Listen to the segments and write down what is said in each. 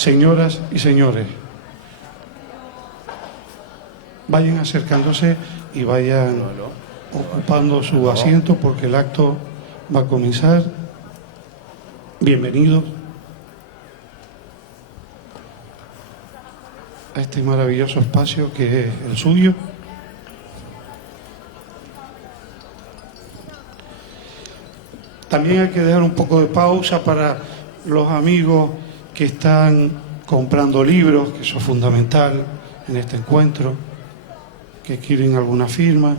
Señoras y señores, vayan acercándose y vayan ocupando su asiento porque el acto va a comenzar. Bienvenidos a este maravilloso espacio que es el suyo. También hay que dejar un poco de pausa para los amigos que están comprando libros, que eso es fundamental en este encuentro, que quieren alguna firma.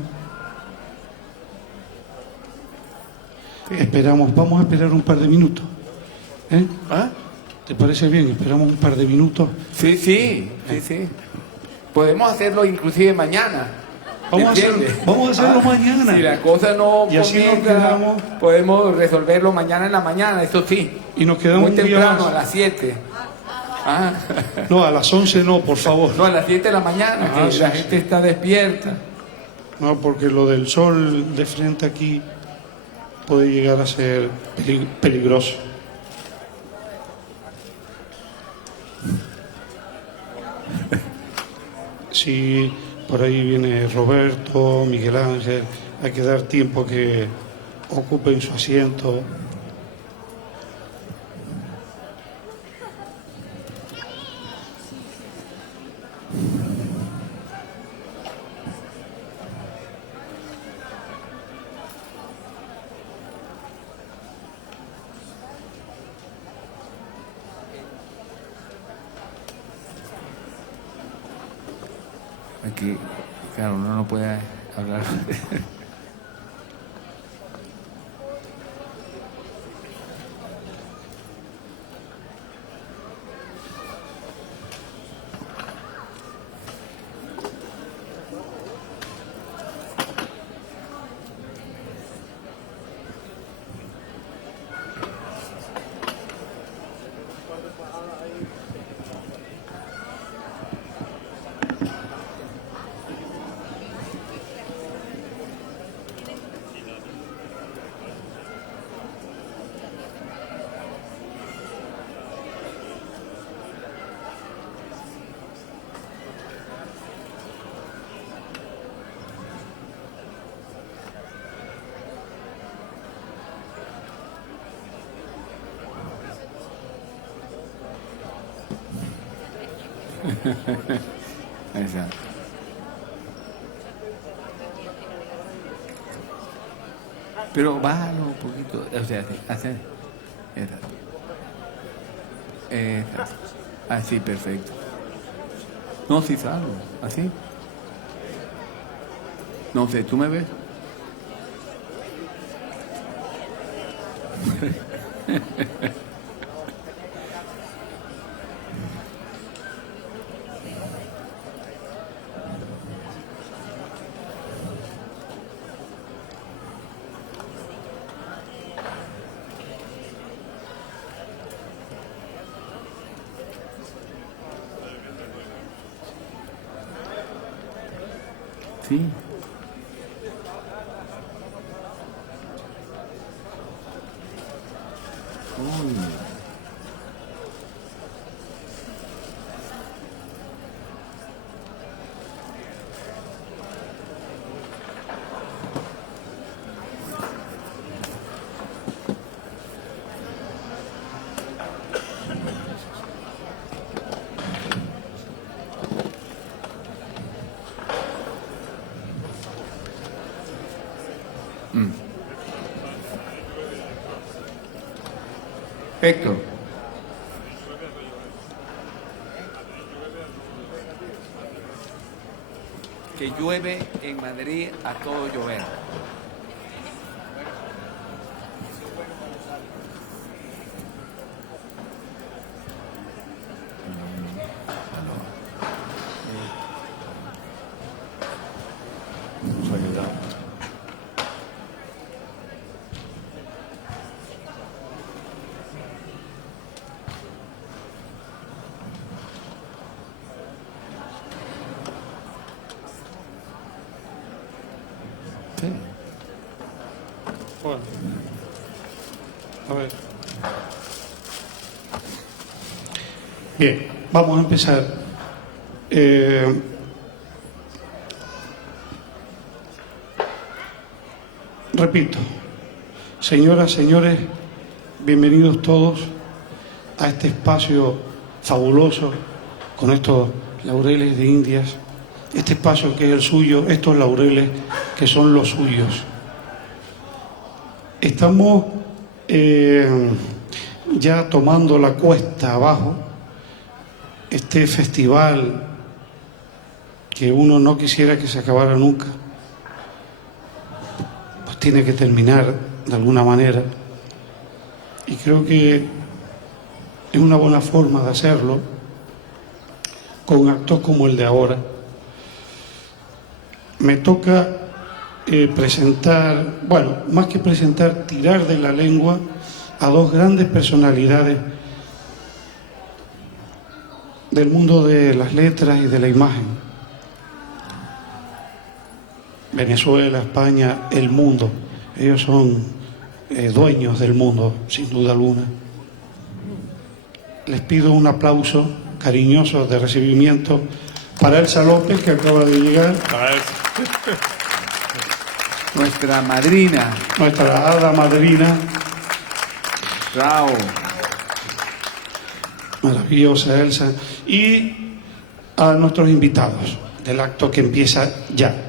Vamos a esperar un par de minutos. ¿Ah? ¿Te parece bien? Esperamos un par de minutos. Sí. Podemos hacerlo inclusive mañana. Vamos a hacerlo mañana. Si la cosa no y así nos comienza, quedamos, podemos resolverlo mañana en la mañana, eso sí. Y nos quedamos muy un día temprano, más. a las 7. Ah. No, a las 11 no, por favor. No, a las 7 de la mañana, que sí, la sí. gente está despierta. No, porque lo del sol de frente aquí puede llegar a ser peligroso. Sí, por ahí viene Roberto, Miguel Ángel, hay que dar tiempo a que ocupen su asiento. Aquí, claro, uno no puede hablar. Exacto. Pero bájalo un poquito, o sea, hacer. Así, perfecto. No, sí salgo, así. No sé, ¿tú me ves? Sí. Uy. Perfecto. Que llueve en Madrid a todo llover. Sí. Bueno, a ver. Bien, vamos a empezar. Repito, señoras, señores, bienvenidos todos a este espacio fabuloso con estos laureles de Indias, este espacio que es el suyo, estos laureles que son los suyos. Estamos ya tomando la cuesta abajo, este festival que uno no quisiera que se acabara nunca, pues tiene que terminar de alguna manera, y creo que es una buena forma de hacerlo con actos como el de ahora. Me toca presentar, bueno, más que presentar, tirar de la lengua a dos grandes personalidades del mundo de las letras y de la imagen. Venezuela, España, el mundo. Ellos son dueños del mundo, sin duda alguna. Les pido un aplauso cariñoso de recibimiento para Elsa López, que acaba de llegar. Nuestra madrina. Nuestra hada madrina. Bravo. Maravillosa Elsa. Y a nuestros invitados del acto que empieza ya.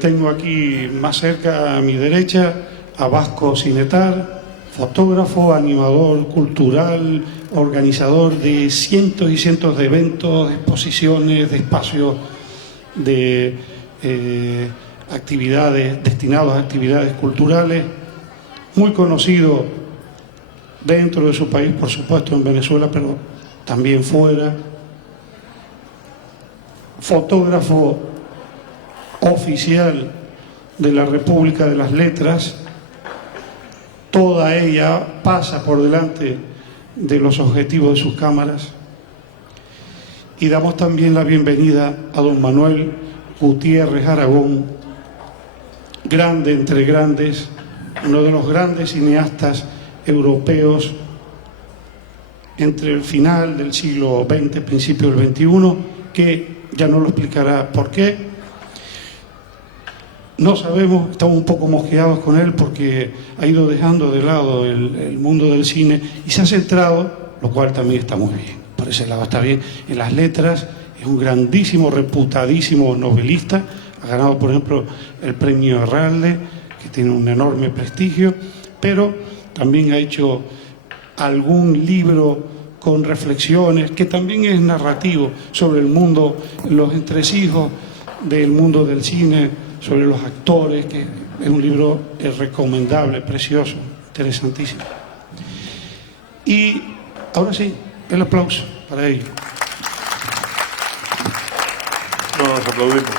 Tengo aquí más cerca a mi derecha a Vasco Sinetar, fotógrafo, animador cultural, organizador de cientos y cientos de eventos, de exposiciones, de espacios, de actividades destinados a actividades culturales, muy conocido dentro de su país, por supuesto en Venezuela, pero también fuera. Fotógrafo oficial de la República de las Letras, toda ella pasa por delante de los objetivos de sus cámaras. Y damos también la bienvenida a don Manuel Gutiérrez Aragón, grande entre grandes, uno de los grandes cineastas europeos entre el final del siglo XX, principio del XXI, que ya nos lo explicará por qué. No sabemos, estamos un poco mosqueados con él porque ha ido dejando de lado el mundo del cine y se ha centrado, lo cual también está muy bien, por ese lado está bien, en las letras. Es un grandísimo, reputadísimo novelista, ha ganado por ejemplo el premio Herralde, que tiene un enorme prestigio, pero también ha hecho algún libro con reflexiones, que también es narrativo sobre el mundo, los entresijos del mundo del cine, sobre los actores, que es un libro recomendable, precioso, interesantísimo. Y ahora sí, el aplauso para ellos. Nos aplaudimos.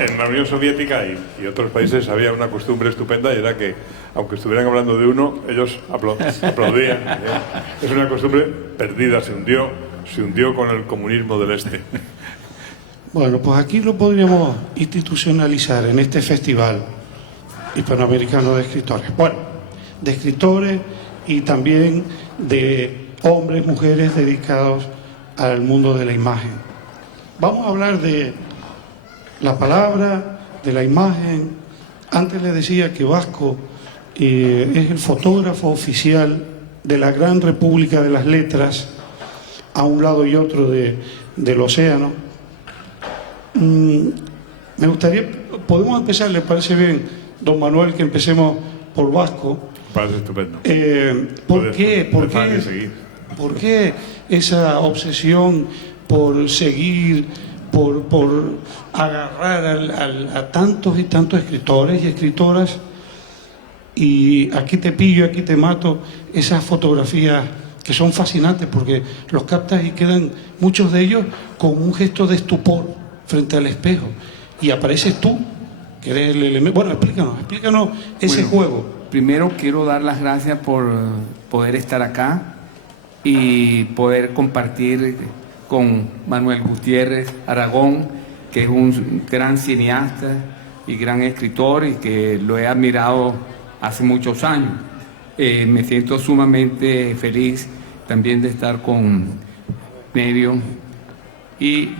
En la Unión Soviética y otros países había una costumbre estupenda, y era que, aunque estuvieran hablando de uno, ellos aplaudían. Es una costumbre perdida, se hundió con el comunismo del Este. Bueno, pues aquí lo podríamos institucionalizar en este festival hispanoamericano de escritores. Bueno, de escritores y también de hombres, mujeres dedicados al mundo de la imagen. Vamos a hablar de la palabra, de la imagen. Antes les decía que Vasco es el fotógrafo oficial de la gran República de las Letras, a un lado y otro del océano. Me gustaría, podemos empezar, ¿le parece bien, don Manuel, que empecemos por Vasco? Parece estupendo. ¿Por qué esa obsesión por seguir, por agarrar a tantos y tantos escritores y escritoras? Y aquí te pillo, aquí te mato, esas fotografías que son fascinantes porque los captas y quedan muchos de ellos con un gesto de estupor frente al espejo, y apareces tú, que eres el elemento. Bueno, explícanos ese juego. Primero quiero dar las gracias por poder estar acá y poder compartir con Manuel Gutiérrez Aragón, que es un gran cineasta y gran escritor, y que lo he admirado hace muchos años. Me siento sumamente feliz también de estar con Medio. Y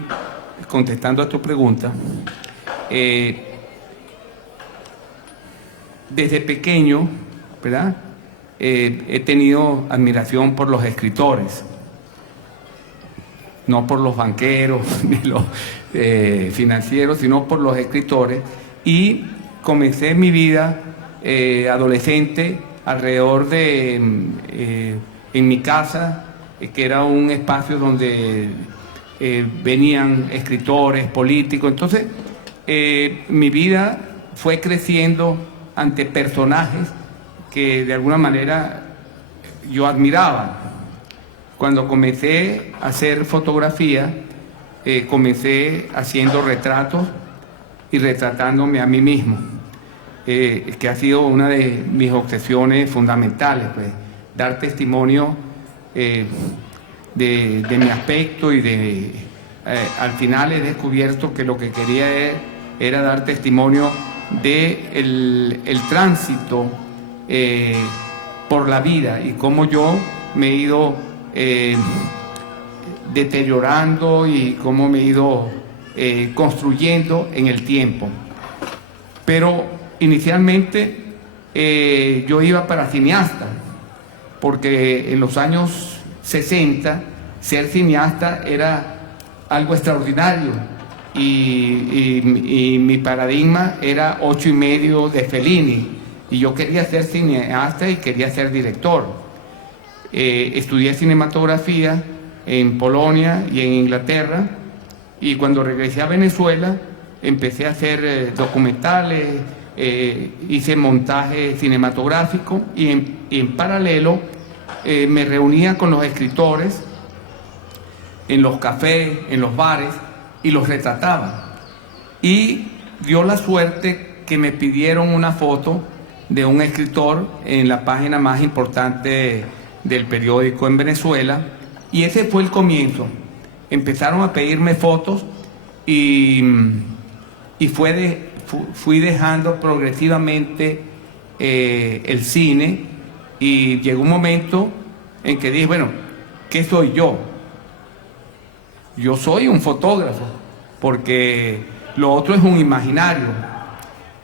contestando a tu pregunta, desde pequeño, ¿verdad? He tenido admiración por los escritores, no por los banqueros ni los financieros, sino por los escritores. Y comencé mi vida adolescente alrededor de, en mi casa, que era un espacio donde venían escritores, políticos. Entonces, mi vida fue creciendo ante personajes que de alguna manera yo admiraba. Cuando comencé a hacer fotografía, comencé haciendo retratos y retratándome a mí mismo, que ha sido una de mis obsesiones fundamentales, pues, dar testimonio de mi aspecto y al final he descubierto que lo que quería era dar testimonio de el tránsito por la vida y cómo yo me he ido deteriorando y cómo me he ido construyendo en el tiempo. Pero inicialmente yo iba para cineasta, porque en los años 60 ser cineasta era algo extraordinario y mi paradigma era 8,5 de Fellini y yo quería ser cineasta y quería ser director. Estudié cinematografía en Polonia y en Inglaterra, y cuando regresé a Venezuela empecé a hacer documentales, hice montaje cinematográfico y en paralelo me reunía con los escritores en los cafés, en los bares, y los retrataba. Y dio la suerte que me pidieron una foto de un escritor en la página más importante del periódico en Venezuela, y ese fue el comienzo. Empezaron a pedirme fotos y fui dejando progresivamente el cine, y llegó un momento en que dije, bueno, ¿qué soy yo? Yo soy un fotógrafo, porque lo otro es un imaginario.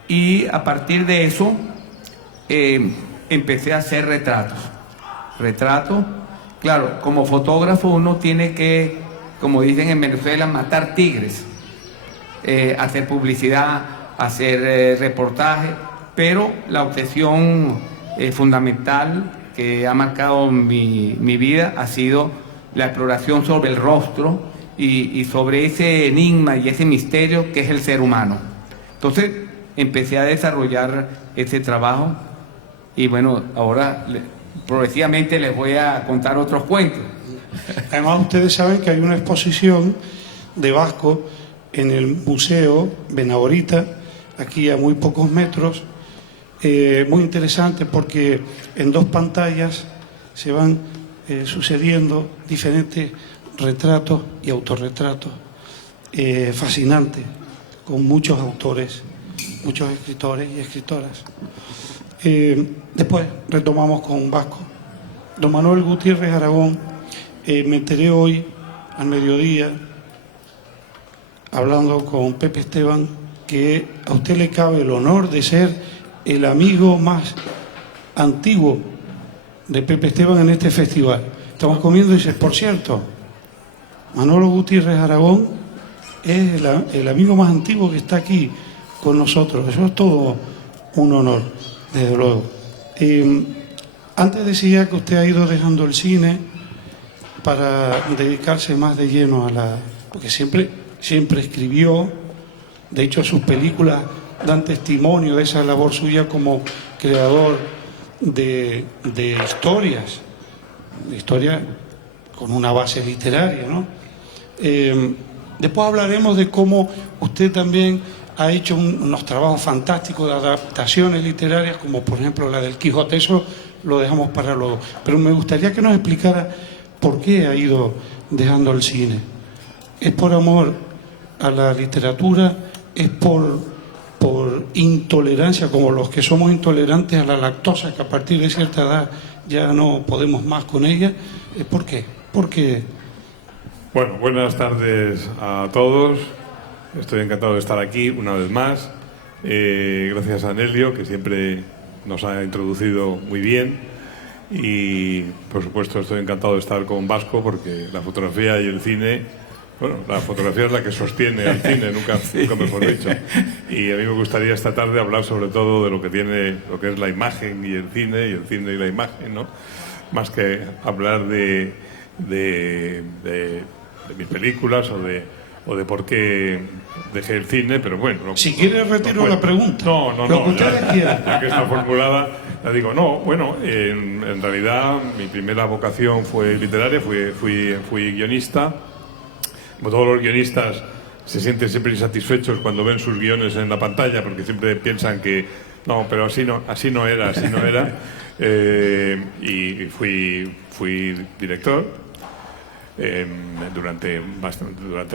Y a partir de eso empecé a hacer retratos. Claro, como fotógrafo uno tiene que, como dicen en Venezuela, matar tigres, hacer publicidad, hacer reportaje, pero la obsesión fundamental que ha marcado mi vida ha sido la exploración sobre el rostro y sobre ese enigma y ese misterio que es el ser humano. Entonces empecé a desarrollar ese trabajo y bueno, ahora progresivamente les voy a contar otros cuentos. Además, ustedes saben que hay una exposición de Vasco en el Museo Benaborita, aquí a muy pocos metros, muy interesante porque en 2 pantallas se van sucediendo diferentes retratos y autorretratos fascinantes, con muchos autores, muchos escritores y escritoras. Después retomamos con Vasco. Don Manuel Gutiérrez Aragón, me enteré hoy al mediodía, hablando con Pepe Esteban, que a usted le cabe el honor de ser el amigo más antiguo de Pepe Esteban en este festival. Estamos comiendo y dices, por cierto, Manolo Gutiérrez Aragón es el amigo más antiguo que está aquí con nosotros. Eso es todo un honor, desde luego. Antes decía que usted ha ido dejando el cine para dedicarse más de lleno a la... porque siempre escribió, de hecho sus películas dan testimonio de esa labor suya como creador de historias con una base literaria, ¿no? Después hablaremos de cómo usted también ha hecho unos trabajos fantásticos de adaptaciones literarias, como por ejemplo la del Quijote. Eso lo dejamos para luego. Pero me gustaría que nos explicara por qué ha ido dejando el cine. ¿Es por amor a la literatura? ¿Es por intolerancia, como los que somos intolerantes a la lactosa, que a partir de cierta edad ya no podemos más con ella. ¿Por qué? Porque... Bueno, buenas tardes a todos. Estoy encantado de estar aquí una vez más. Gracias a Nelio, que siempre nos ha introducido muy bien. Y, por supuesto, estoy encantado de estar con Vasco, porque la fotografía y el cine... Bueno, la fotografía es la que sostiene al cine, nunca mejor dicho. Y a mí me gustaría esta tarde hablar sobre todo de lo que tiene, lo que es la imagen y el cine y la imagen, ¿no? Más que hablar de mis películas o de por qué dejé el cine, pero bueno... Si quieres retiro la pregunta. No, lo que ustedes quieran. Ya que está formulada, la digo, no, bueno, en realidad mi primera vocación fue literaria, fui guionista. Como todos los guionistas se sienten siempre insatisfechos cuando ven sus guiones en la pantalla, porque siempre piensan que no, pero así no era. Y fui director durante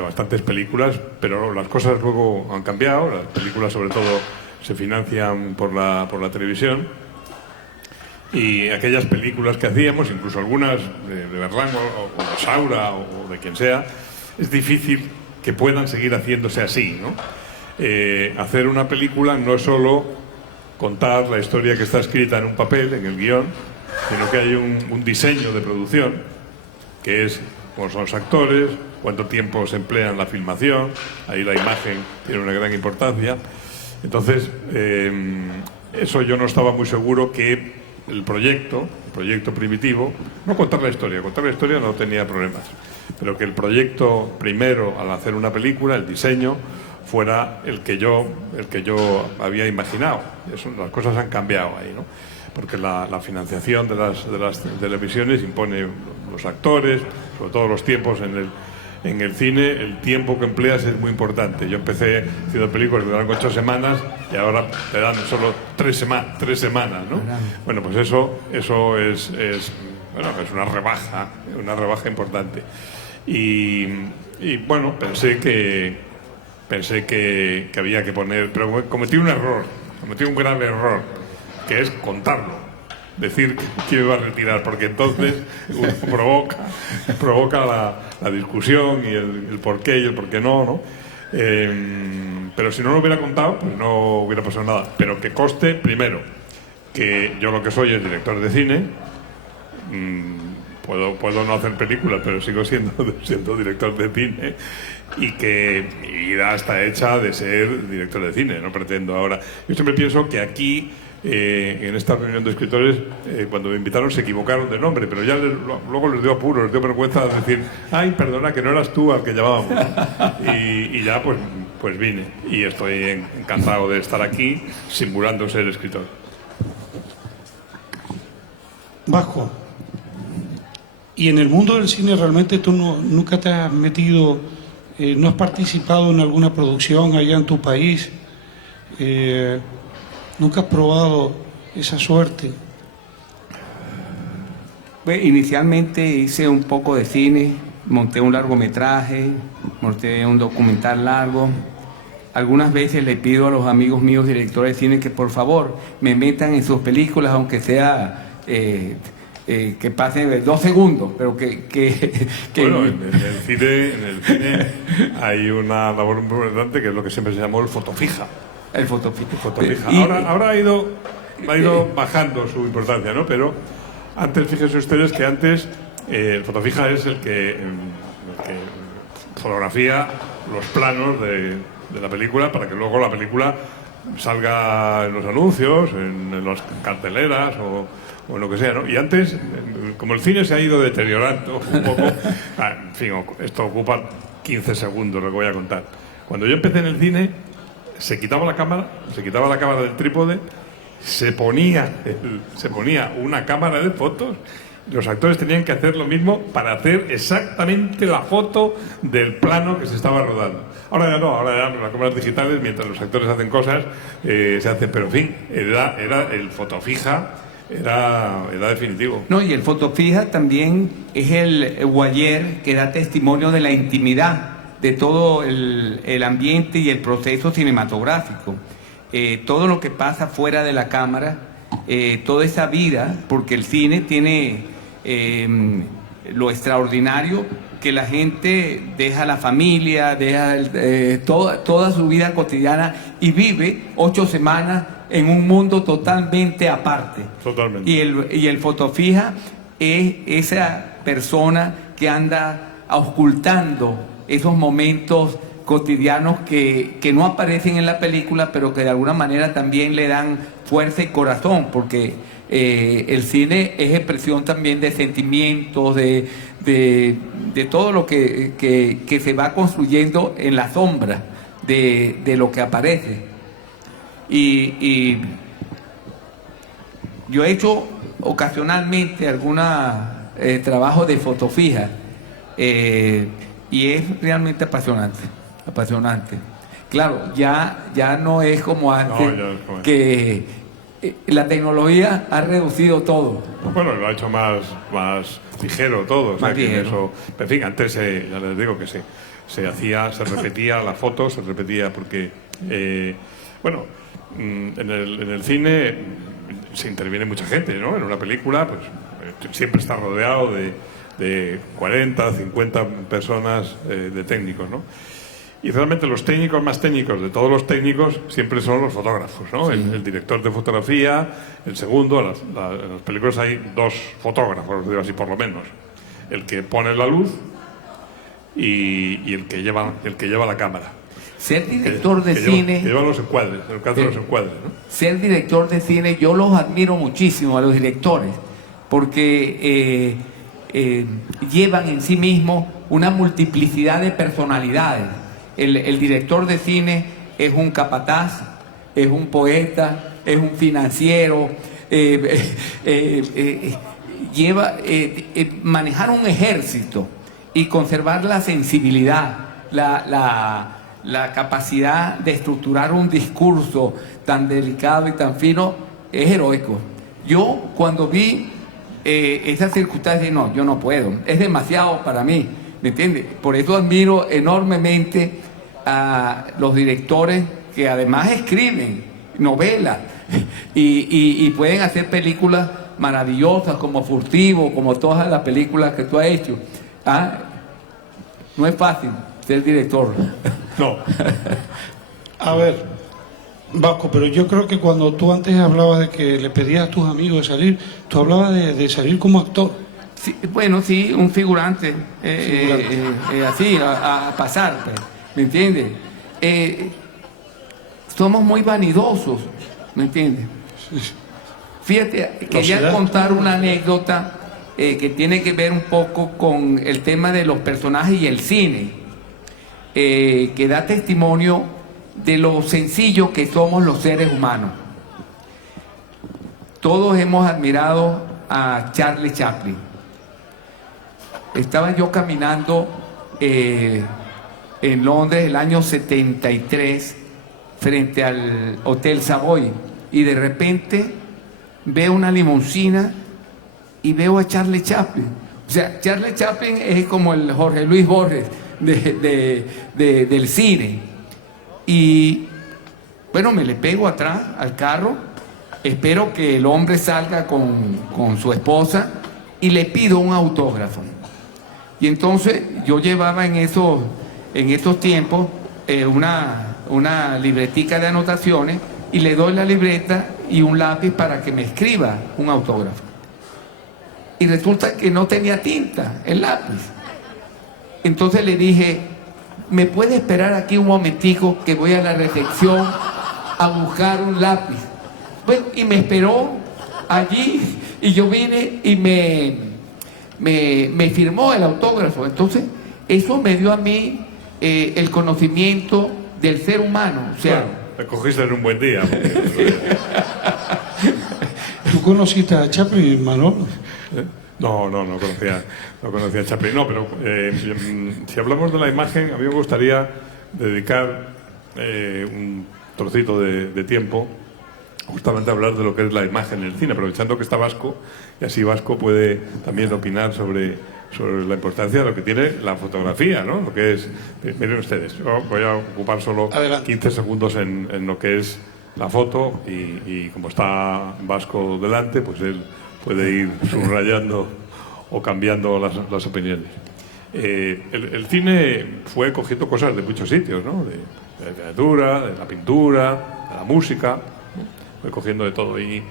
bastantes películas, pero las cosas luego han cambiado. Las películas, sobre todo, se financian por la televisión, y aquellas películas que hacíamos, incluso algunas de Berlanga o de Saura o de quien sea, es difícil que puedan seguir haciéndose así, ¿no? Hacer una película no es solo contar la historia que está escrita en un papel, en el guión, sino que hay un diseño de producción, que es cómo son los actores, cuánto tiempo se emplea en la filmación, ahí la imagen tiene una gran importancia. Entonces, eso yo no estaba muy seguro que el proyecto primitivo, no contar la historia no tenía problemas, pero que el proyecto primero, al hacer una película, el diseño, fuera el que yo había imaginado. Las cosas han cambiado ahí, ¿no? Porque la financiación de las televisiones impone los actores, sobre todo los tiempos en el cine, el tiempo que empleas es muy importante. Yo empecé haciendo películas que duran 8 semanas y ahora te dan solo 3 semanas, ¿no? Bueno, pues eso es una rebaja importante. Y bueno, pensé que había que poner, pero cometí un grave error, que es contarlo. Decir que me iba a retirar, porque entonces uno provoca la discusión y el por qué y el por qué no, ¿no? Pero si no lo hubiera contado, pues no hubiera pasado nada. Pero que conste, primero, que yo lo que soy es director de cine. Puedo no hacer películas, pero sigo siendo director de cine, y que mi vida está hecha de ser director de cine. No pretendo ahora... Yo siempre pienso que aquí, en esta reunión de escritores, cuando me invitaron se equivocaron de nombre, pero ya luego les dio apuro, les dio vergüenza de decir, ay, perdona, que no eras tú al que llamábamos. Y ya pues vine, y estoy encantado de estar aquí simulando ser escritor. Vasco, y en el mundo del cine realmente tú nunca te has metido, no has participado en alguna producción allá en tu país, nunca has probado esa suerte. Pues, inicialmente hice un poco de cine, monté un largometraje, monté un documental largo. Algunas veces le pido a los amigos míos directores de cine que por favor me metan en sus películas, aunque sea que pase 2 segundos, pero que... Bueno, en el cine hay una labor muy importante, que es lo que siempre se llamó el fotofija. El fotofija. Ahora ha ido bajando su importancia, ¿no? Pero antes, fíjense ustedes que antes el fotofija es el que fotografía los planos de la película, para que luego la película salga en los anuncios, en las carteleras o en lo que sea, ¿no? Y antes, como el cine se ha ido deteriorando un poco, en fin, esto ocupa 15 segundos lo que voy a contar. Cuando yo empecé en el cine, se quitaba la cámara del trípode, se ponía una cámara de fotos. Los actores tenían que hacer lo mismo para hacer exactamente la foto del plano que se estaba rodando. Ahora ya no, ahora ya las cámaras digitales, mientras los actores hacen cosas, se hacen, pero en fin, era el fotofija, era definitivo. No, y el fotofija también es el wire que da testimonio de la intimidad de todo el ambiente y el proceso cinematográfico. todo lo que pasa fuera de la cámara, toda esa vida, porque el cine tiene lo extraordinario que la gente deja la familia, deja toda su vida cotidiana y vive 8 semanas en un mundo totalmente aparte. Totalmente. Y el fotofija es esa persona que anda ocultando esos momentos cotidianos que no aparecen en la película, pero que de alguna manera también le dan fuerza y corazón, porque el cine es expresión también de sentimientos, de todo lo que se va construyendo en la sombra de lo que aparece. Y yo he hecho ocasionalmente algunos trabajos de fotofija, y es realmente apasionante. Claro, ya no es como antes, que la tecnología ha reducido todo. Bueno, lo ha hecho más ligero todo. Más ligero. Eso, en fin, antes ya les digo que se repetía la foto, se repetía porque, bueno, en el cine se interviene mucha gente, ¿no? En una película, pues siempre está rodeado de 40, 50 personas de técnicos, ¿no? Y realmente los técnicos más técnicos de todos los técnicos siempre son los fotógrafos, ¿no? Sí. El director de fotografía, el segundo, en las películas hay 2 fotógrafos, digo así por lo menos. El que pone la luz y el que lleva la cámara. Ser director de cine... Que lleva los encuadres, el que hace los encuadres, ¿no? Ser director de cine, yo los admiro muchísimo a los directores, porque llevan en sí mismos una multiplicidad de personalidades. El director de cine es un capataz, es un poeta, es un financiero, manejar un ejército y conservar la sensibilidad, la capacidad de estructurar un discurso tan delicado y tan fino es heroico. Yo cuando vi esas circunstancias, no, yo no puedo, es demasiado para mí, ¿me entiendes? Por eso admiro enormemente a los directores que además escriben novelas y pueden hacer películas maravillosas como Furtivo, como todas las películas que tú has hecho. No es fácil ser director. No. A ver, Vasco, pero yo creo que cuando tú antes hablabas de que le pedías a tus amigos de salir, tú hablabas de salir como actor. Sí, bueno, sí, un figurante, así, a pasar, ¿me entiendes? Somos muy vanidosos, ¿me entiendes? Fíjate, quería contar una anécdota que tiene que ver un poco con el tema de los personajes y el cine, que da testimonio de lo sencillo que somos los seres humanos. Todos hemos admirado a Charlie Chaplin. Estaba yo caminando en Londres el año 73 frente al Hotel Savoy y de repente veo una limusina y veo a Charlie Chaplin. O sea, Charlie Chaplin es como el Jorge Luis Borges del cine. Y bueno, me le pego atrás al carro, espero que el hombre salga con su esposa y le pido un autógrafo. Y entonces yo llevaba en esos tiempos una libretica de anotaciones y le doy la libreta y un lápiz para que me escriba un autógrafo. Y resulta que no tenía tinta el lápiz. Entonces le dije, ¿me puede esperar aquí un momentico que voy a la recepción a buscar un lápiz? Bueno, y me esperó allí y yo vine y me firmó el autógrafo. Entonces, eso me dio a mí el conocimiento del ser humano. O sea, bueno, te cogiste en un buen día. ¿Tú conociste a Chaplin, Manolo? No conocía a Chaplin. No, pero si hablamos de la imagen, a mí me gustaría dedicar un trocito de tiempo justamente a hablar de lo que es la imagen en el cine, aprovechando que está Vasco, y así Vasco puede también opinar sobre la importancia de lo que tiene la fotografía, ¿no? Lo que es, miren ustedes, yo voy a ocupar solo 15 segundos en lo que es la foto y como está Vasco delante, pues él puede ir subrayando o cambiando las opiniones. El cine fue cogiendo cosas de muchos sitios, ¿no? De la literatura, de la pintura, de la música, ¿no? Fue cogiendo de todo. Y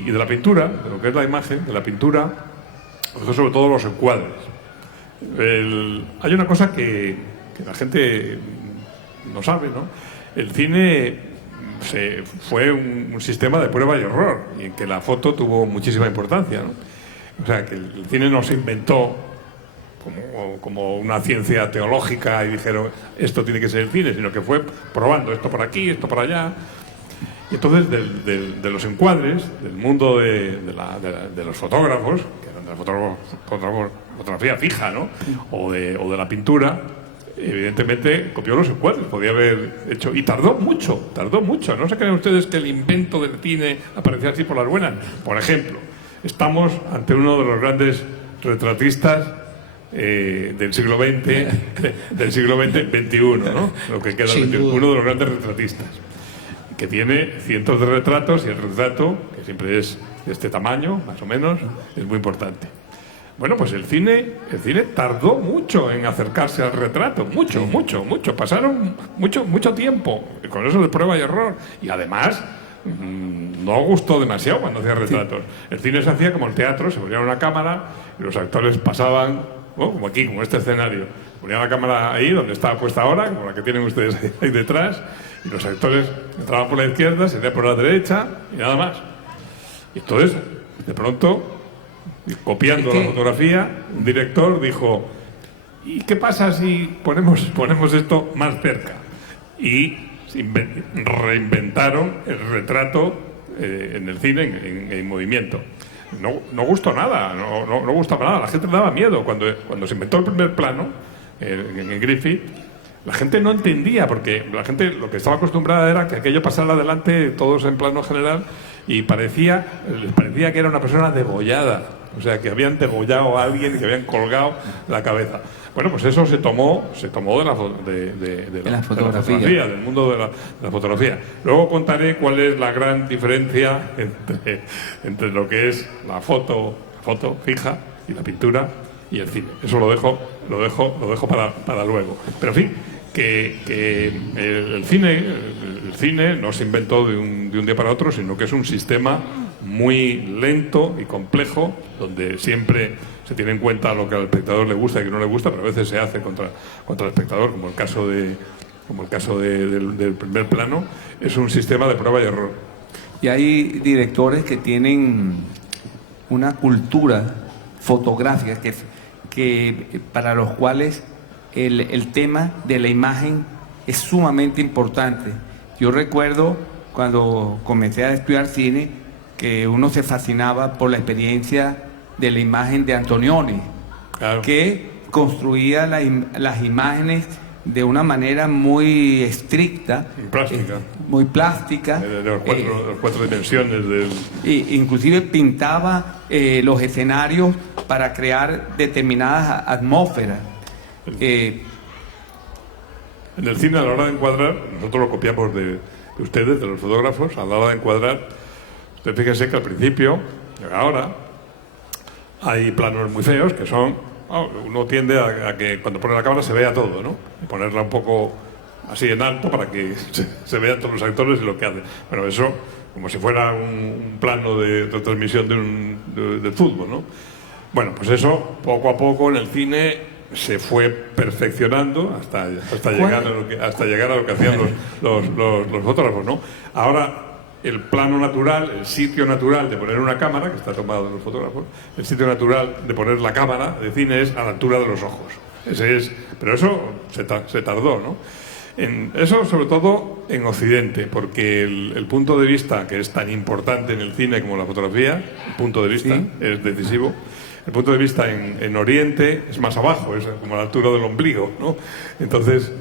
de la pintura, de lo que es la imagen, de la pintura, cogió sobre todo los encuadres. Hay una cosa que la gente no sabe, ¿no? El cine fue un sistema de prueba y error, y en que la foto tuvo muchísima importancia, ¿no? O sea, que el cine no se inventó como una ciencia teológica y dijeron esto tiene que ser el cine, sino que fue probando esto por aquí, esto por allá. Y entonces de los encuadres, del mundo de los fotógrafos, que eran de la fotografía fija, ¿no? o de la pintura, evidentemente copió los encuadres, podía haber hecho, y tardó mucho, no se creen ustedes que el invento del cine apareció así por las buenas. Por ejemplo, estamos ante uno de los grandes retratistas del siglo XX, XXI, ¿no? Lo que queda uno de los grandes retratistas, que tiene cientos de retratos, y el retrato, que siempre es de este tamaño, más o menos, es muy importante. Bueno, pues el cine tardó mucho en acercarse al retrato, mucho. Pasaron mucho tiempo con eso de prueba y error. Y además, no gustó demasiado cuando hacía retratos. El cine se hacía como el teatro, se ponía una cámara y los actores pasaban, como aquí, como este escenario. Ponían la cámara ahí, donde está puesta ahora, como la que tienen ustedes ahí detrás, y los actores entraban por la izquierda, se iban por la derecha y nada más. Y entonces, de pronto, copiando la fotografía, un director dijo: ¿y qué pasa si ponemos esto más cerca? Y reinventaron el retrato en el cine en movimiento. No gustó nada, no gustaba nada. La gente le daba miedo cuando se inventó el primer plano en Griffith. La gente no entendía, porque la gente lo que estaba acostumbrada era que aquello pasara adelante, todos en plano general, y les parecía que era una persona degollada, o sea, que habían degollado a alguien y que habían colgado la cabeza. Bueno, pues eso se tomó de la fotografía, del mundo de la fotografía. Luego contaré cuál es la gran diferencia entre lo que es la foto fija y la pintura y el cine. Eso lo dejo para luego. Pero en fin, que el cine no se inventó de un día para otro, sino que es un sistema muy lento y complejo, donde siempre se tiene en cuenta lo que al espectador le gusta y que no le gusta, pero a veces se hace contra el espectador, como el caso del primer plano. Es un sistema de prueba y error. Y hay directores que tienen una cultura fotográfica que para los cuales el tema de la imagen es sumamente importante. Yo recuerdo cuando comencé a estudiar cine que uno se fascinaba por la experiencia de la imagen de Antonioni, claro, que construía las imágenes de una manera muy estricta, muy plástica, de las cuatro dimensiones inclusive pintaba los escenarios para crear determinadas atmósferas. En el cine, a la hora de encuadrar, nosotros lo copiamos de ustedes, de los fotógrafos. A la hora de encuadrar, usted fíjese que al principio, ahora, hay planos muy feos que son... uno tiende a que cuando pone la cámara se vea todo, ¿no? Y ponerla un poco así en alto para que se vean todos los actores y lo que hacen. Bueno, eso como si fuera un plano de transmisión de fútbol, ¿no? Bueno, pues eso poco a poco en el cine se fue perfeccionando hasta llegar a lo que hacían los fotógrafos, ¿no? Ahora, el plano natural, el sitio natural de poner una cámara, que está tomado de los fotógrafos, el sitio natural de poner la cámara de cine es a la altura de los ojos. Pero eso se tardó, ¿no? Eso sobre todo en Occidente, porque el punto de vista, que es tan importante en el cine como en la fotografía, el punto de vista es decisivo. El punto de vista en Oriente es más abajo, es como a la altura del ombligo, ¿no? Entonces,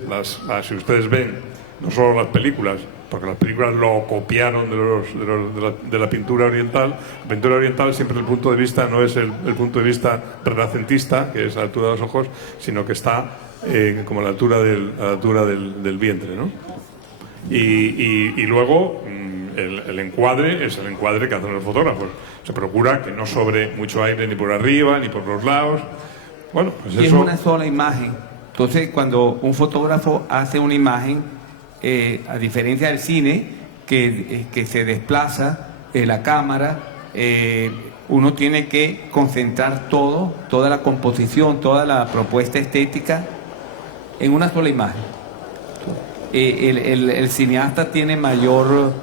si ustedes ven no solo las películas, porque las películas lo copiaron de la pintura oriental. La pintura oriental siempre el punto de vista no es el punto de vista renacentista, que es a la altura de los ojos, sino que está como a la altura del vientre, ¿no? Y luego el encuadre es el encuadre que hacen los fotógrafos. Se procura que no sobre mucho aire ni por arriba ni por los lados. Bueno, pues y eso... es una sola imagen. Entonces, cuando un fotógrafo hace una imagen, a diferencia del cine, que se desplaza la cámara, uno tiene que concentrar toda la composición, toda la propuesta estética en una sola imagen. El cineasta tiene mayor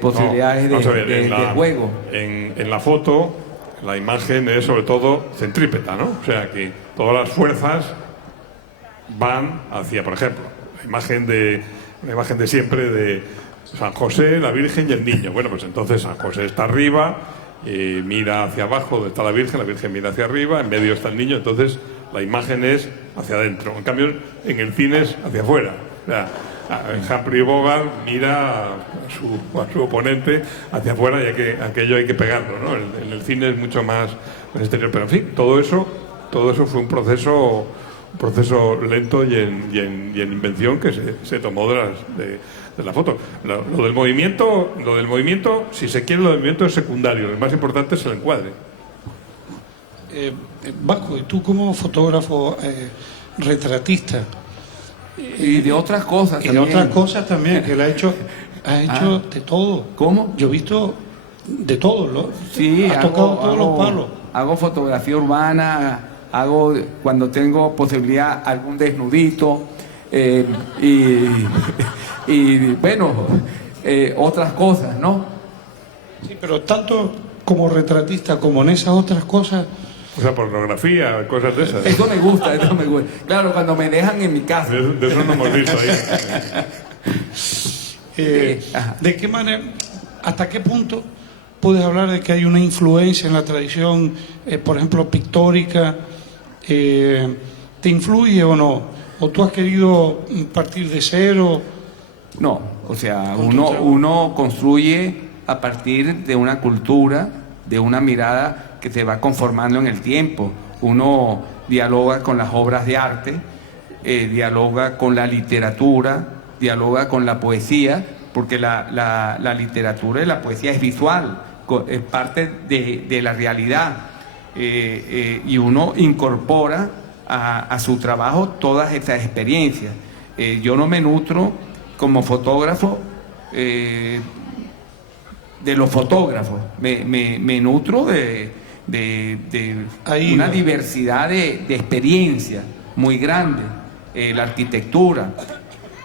posibilidades de juego. En la foto, la imagen es sobre todo centrípeta, ¿no? O sea, que todas las fuerzas van hacia, por ejemplo, una imagen de siempre de San José, la Virgen y el niño. Bueno, pues entonces San José está arriba, mira hacia abajo donde está la Virgen mira hacia arriba, en medio está el niño, entonces la imagen es hacia adentro. En cambio, en el cine es hacia afuera. O sea, Humphrey Bogart mira a su oponente hacia afuera, y aquello hay que pegarlo, ¿no? En el cine es mucho más exterior. Pero en fin, todo eso fue un proceso lento y en invención que se tomó de la foto. Lo del movimiento, si se quiere, lo del movimiento es secundario. Lo más importante es el encuadre. Vasco, y tú como fotógrafo retratista, Y de otras cosas y también. de otras cosas también, que él ha hecho de todo. ¿Cómo? Yo he visto de todo, ¿no? Sí, ha tocado todos los palos. Hago fotografía urbana, hago cuando tengo posibilidad algún desnudito, y bueno, otras cosas, ¿no? Sí, pero tanto como retratista como en esas otras cosas. O sea, pornografía, cosas de esas. Eso me gusta. Claro, cuando me dejan en mi casa. De eso no hemos visto ahí. ¿De qué manera, hasta qué punto puedes hablar de que hay una influencia en la tradición, por ejemplo, pictórica? ¿Te influye o no? ¿O tú has querido partir de cero? No, o sea, uno construye a partir de una cultura, de una mirada que se va conformando en el tiempo. Uno dialoga con las obras de arte, dialoga con la literatura, dialoga con la poesía, porque la literatura y la poesía es visual, es parte de la realidad, y uno incorpora a su trabajo todas esas experiencias. Yo no me nutro como fotógrafo de los fotógrafos, me nutro de una diversidad de experiencias muy grande, la arquitectura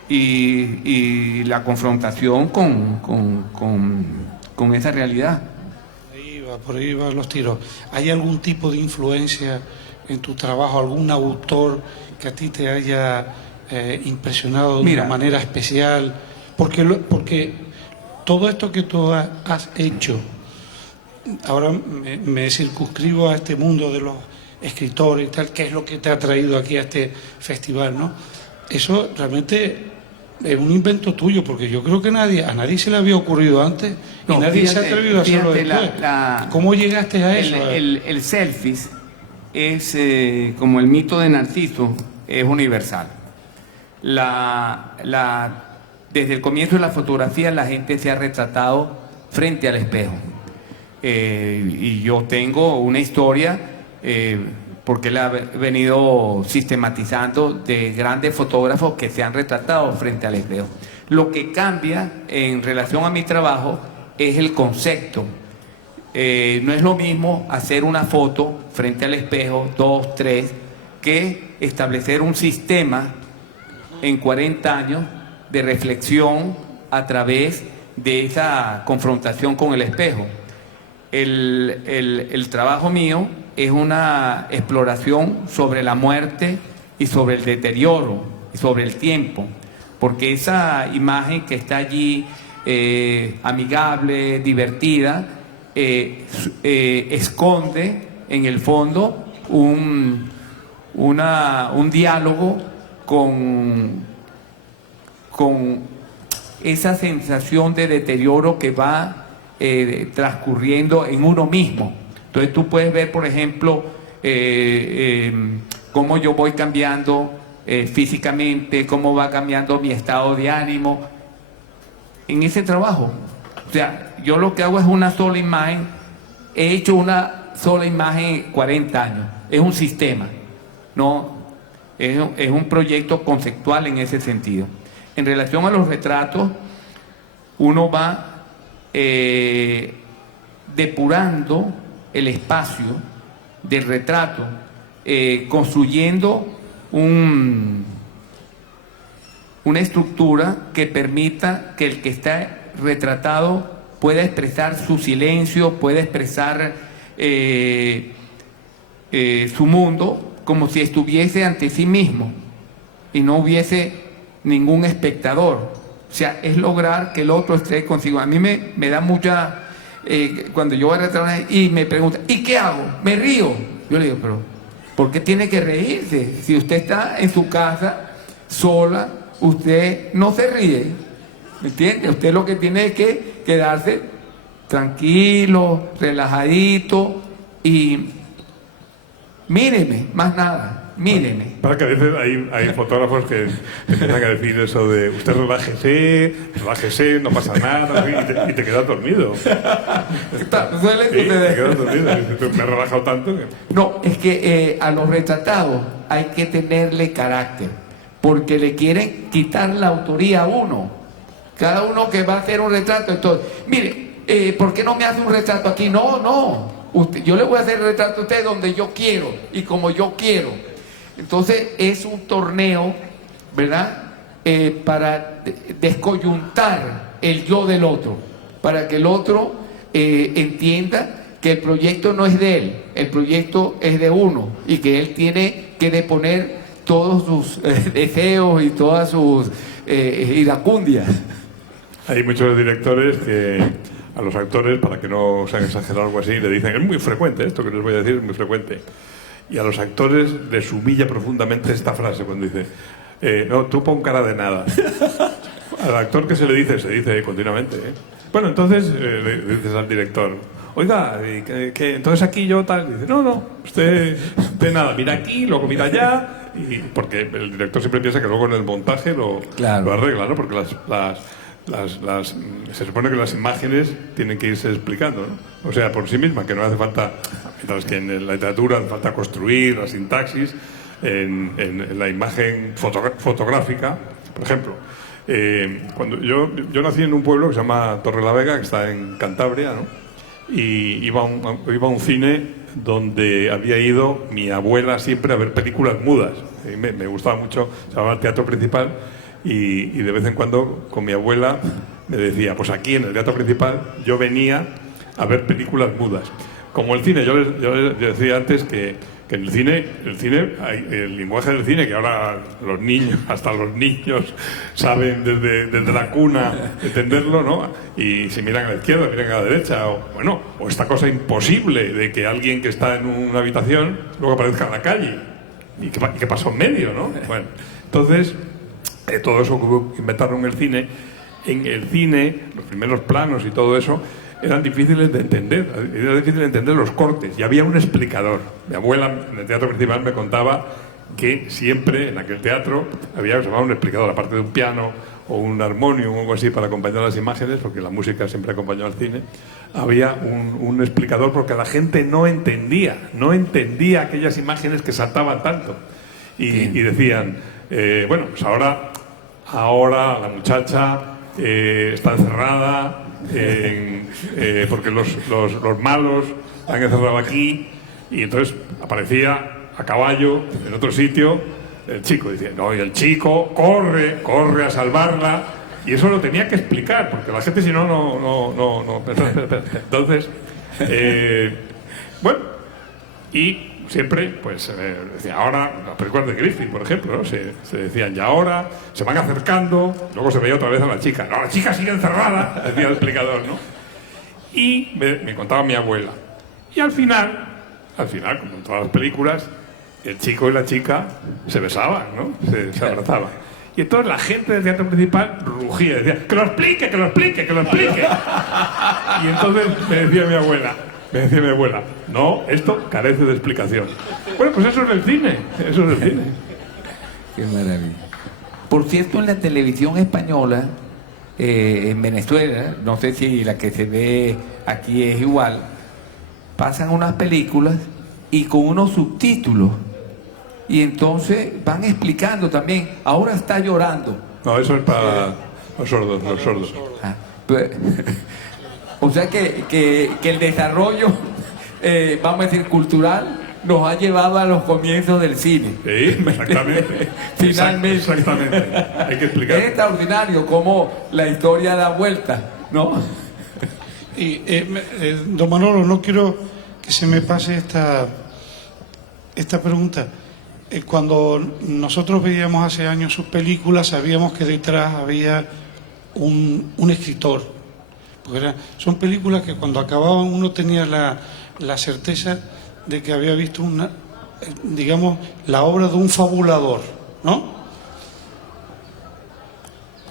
y la confrontación con esa realidad. Por ahí van los tiros. ¿Hay algún tipo de influencia en tu trabajo, algún autor que a ti te haya impresionado de una manera especial? Porque todo esto que tú has hecho, ahora me circunscribo a este mundo de los escritores y tal, que es lo que te ha traído aquí a este festival, ¿no? Eso realmente es un invento tuyo, porque yo creo que a nadie se le había ocurrido antes y nadie se ha atrevido a hacerlo después. ¿Cómo llegaste a eso? El selfies es como el mito de Narciso, es universal. Desde el comienzo de la fotografía la gente se ha retratado frente al espejo. Y yo tengo una historia, porque la he venido sistematizando, de grandes fotógrafos que se han retratado frente al espejo. Lo que cambia en relación a mi trabajo es el concepto. No es lo mismo hacer una foto frente al espejo, 2, 3, que establecer un sistema en 40 años de reflexión a través de esa confrontación con el espejo. El trabajo mío es una exploración sobre la muerte y sobre el deterioro y sobre el tiempo, porque esa imagen que está allí, amigable, divertida, esconde en el fondo un diálogo con esa sensación de deterioro que va transcurriendo en uno mismo. Entonces tú puedes ver, por ejemplo, cómo yo voy cambiando físicamente, cómo va cambiando mi estado de ánimo, en ese trabajo. O sea, yo lo que hago es una sola imagen. He hecho una sola imagen 40 años. Es un sistema, no es un proyecto conceptual en ese sentido. En relación a los retratos, uno va depurando el espacio del retrato, construyendo una estructura que permita que el que está retratado pueda expresar su silencio, pueda expresar su mundo como si estuviese ante sí mismo y no hubiese ningún espectador. O sea, es lograr que el otro esté consigo. A mí me da mucha... cuando yo voy a retratar y me preguntan, ¿y qué hago? ¿Me río? Yo le digo, pero ¿por qué tiene que reírse? Si usted está en su casa, sola, usted no se ríe. ¿Me entiende? Usted lo que tiene es que quedarse tranquilo, relajadito y míreme, más nada, míreme. Para que a veces hay fotógrafos que empiezan a decir eso de usted relájese, no pasa nada, y te quedas dormido. Suele Sí, te suceder. quedas dormido. Me he relajado tanto que... No, es que a los retratados hay que tenerle carácter, porque le quieren quitar la autoría a uno. Cada uno que va a hacer un retrato, entonces, mire, ¿por qué no me hace un retrato aquí? No. Yo le voy a hacer el retrato a usted donde yo quiero y como yo quiero. Entonces es un torneo, ¿verdad? Para descoyuntar el yo del otro, para que el otro entienda que el proyecto no es de él, el proyecto es de uno y que él tiene que deponer todos sus deseos y todas sus iracundias. Hay muchos directores que a los actores, para que no sean exagerados o algo así, le dicen, es muy frecuente esto que les voy a decir, es muy frecuente. Y a los actores les humilla profundamente esta frase cuando dice, no, tú pon cara de nada. Al actor que se dice continuamente. Bueno, entonces le dices al director, oiga, ¿qué? Entonces aquí yo tal, y dice, no, usted nada, mira aquí, luego mira allá, y porque el director siempre piensa que luego en el montaje lo arregla, ¿no? Porque se supone que las imágenes tienen que irse explicando, ¿no? O sea, por sí mismas, que no hace falta, mientras que en la literatura hace falta construir la sintaxis, en la imagen fotográfica, por ejemplo. Cuando yo nací en un pueblo que se llama Torrelavega, que está en Cantabria, ¿no? Y iba a un cine donde había ido mi abuela siempre a ver películas mudas. Me gustaba mucho, se llamaba el Teatro Principal. Y de vez en cuando con mi abuela me decía, pues aquí en el teatro principal yo venía a ver películas mudas. Como el cine, yo les decía antes que en el cine, el lenguaje del cine, que ahora los niños, hasta los niños saben desde la cuna entenderlo, ¿no? Y si miran a la izquierda, miran a la derecha, o esta cosa imposible de que alguien que está en una habitación luego aparezca en la calle. ¿Y qué pasó en medio, no? Bueno, entonces... todo eso que inventaron en el cine, los primeros planos y todo eso, eran difíciles de entender. Era difícil entender los cortes y había un explicador. Mi abuela en el teatro principal me contaba que siempre en aquel teatro había un explicador, aparte de un piano o un armonium o algo así para acompañar las imágenes, porque la música siempre acompañó al cine. Había un explicador porque la gente no entendía aquellas imágenes que saltaban tanto. Y decían, bueno, pues ahora la muchacha está encerrada porque los malos la han encerrado aquí, y entonces aparecía a caballo en otro sitio el chico diciendo, y el chico corre a salvarla, y eso lo tenía que explicar porque la gente si no. Espera. Entonces bueno, y siempre, pues, decía, ahora, las películas de Griffith, por ejemplo, ¿no? Se decían, y ahora se van acercando, luego se veía otra vez a la chica. No, la chica sigue encerrada, decía el explicador, ¿no? Y me contaba mi abuela. Y al final, como en todas las películas, el chico y la chica se besaban, ¿no? Se abrazaban. Y entonces la gente del teatro principal rugía, decía, que lo explique. Y entonces me decía mi abuela, no, esto carece de explicación. Bueno, pues eso es el cine, Qué maravilla. Por cierto, en la televisión española en Venezuela, no sé si la que se ve aquí es igual, pasan unas películas y con unos subtítulos, y entonces van explicando también, ahora está llorando. No, eso es para los sordos, los sordos. Ah, pues, o sea que el desarrollo, vamos a decir, cultural, nos ha llevado a los comienzos del cine. Sí, exactamente. Finalmente. Exactamente. Hay que explicar. Es extraordinario cómo la historia da vuelta, ¿no? Y, don Manolo, no quiero que se me pase esta pregunta. Cuando nosotros veíamos hace años sus películas, sabíamos que detrás había un escritor. Porque son películas que cuando acababan uno tenía la certeza de que había visto digamos, la obra de un fabulador, ¿no?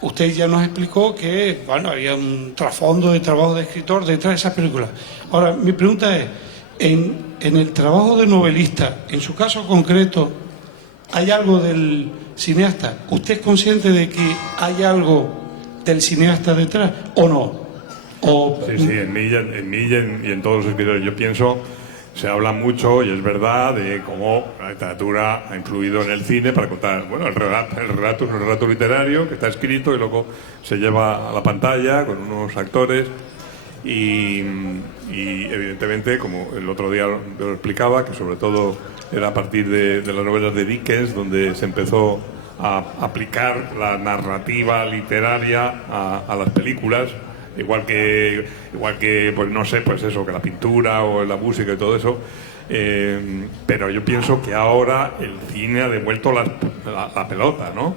Usted ya nos explicó que, bueno, había un trasfondo de trabajo de escritor detrás de esas películas. Ahora, mi pregunta es, en el trabajo de novelista, en su caso concreto, ¿hay algo del cineasta? ¿Usted es consciente de que hay algo del cineasta detrás o no? Sí, en mí y en todos los escritores. Yo pienso, se habla mucho, y es verdad, de cómo la literatura ha influido en el cine para contar, bueno, el relato es un relato literario que está escrito y luego se lleva a la pantalla con unos actores y evidentemente, como el otro día lo explicaba, que sobre todo era a partir de las novelas de Dickens donde se empezó a aplicar la narrativa literaria a las películas. Igual que pues no sé, pues eso, que la pintura o la música y todo eso, pero yo pienso que ahora el cine ha devuelto la pelota, ¿no?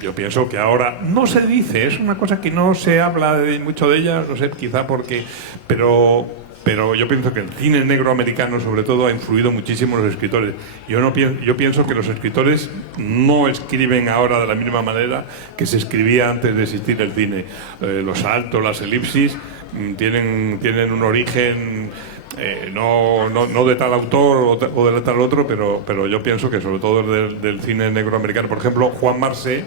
Yo pienso que ahora no se dice, es una cosa que no se habla mucho de ella, no sé, quizá porque, pero yo pienso que el cine negro americano sobre todo ha influido muchísimo en los escritores. Yo pienso que los escritores no escriben ahora de la misma manera que se escribía antes de existir el cine. Los saltos, las elipsis tienen un origen no de tal autor o de tal otro, pero yo pienso que sobre todo del cine negro americano. Por ejemplo, Juan Marsé,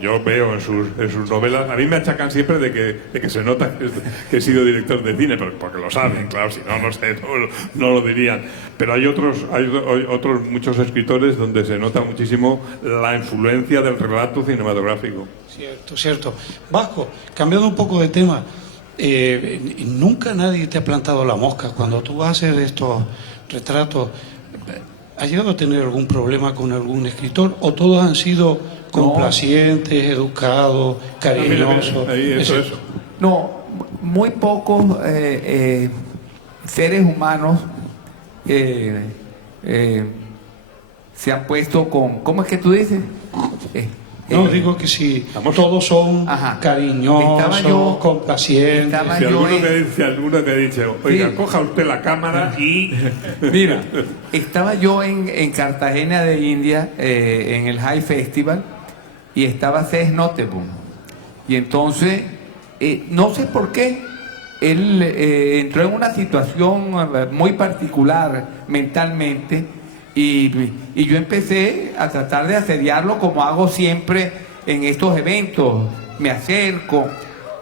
yo veo en sus novelas, a mí me achacan siempre de que se nota que he sido director de cine, porque lo saben, claro, si no, no sé, no lo dirían. Pero hay otros muchos escritores donde se nota muchísimo la influencia del relato cinematográfico. Cierto. Vasco, cambiando un poco de tema, nunca nadie te ha plantado la mosca cuando tú vas a hacer estos retratos. ¿Has llegado a tener algún problema con algún escritor o todos han sido complacientes, educados, cariñosos? Eso. No, muy pocos seres humanos se han puesto con... ¿Cómo es que tú dices? No, digo que si todos son cariñosos, complacientes. Si alguno te ha dicho, oiga, sí, coja usted la cámara y... Mira, estaba yo en Cartagena de India, en el High Festival, y estaba Seth Noteboom. Y entonces, no sé por qué, él entró en una situación muy particular mentalmente, y yo empecé a tratar de asediarlo como hago siempre en estos eventos. Me acerco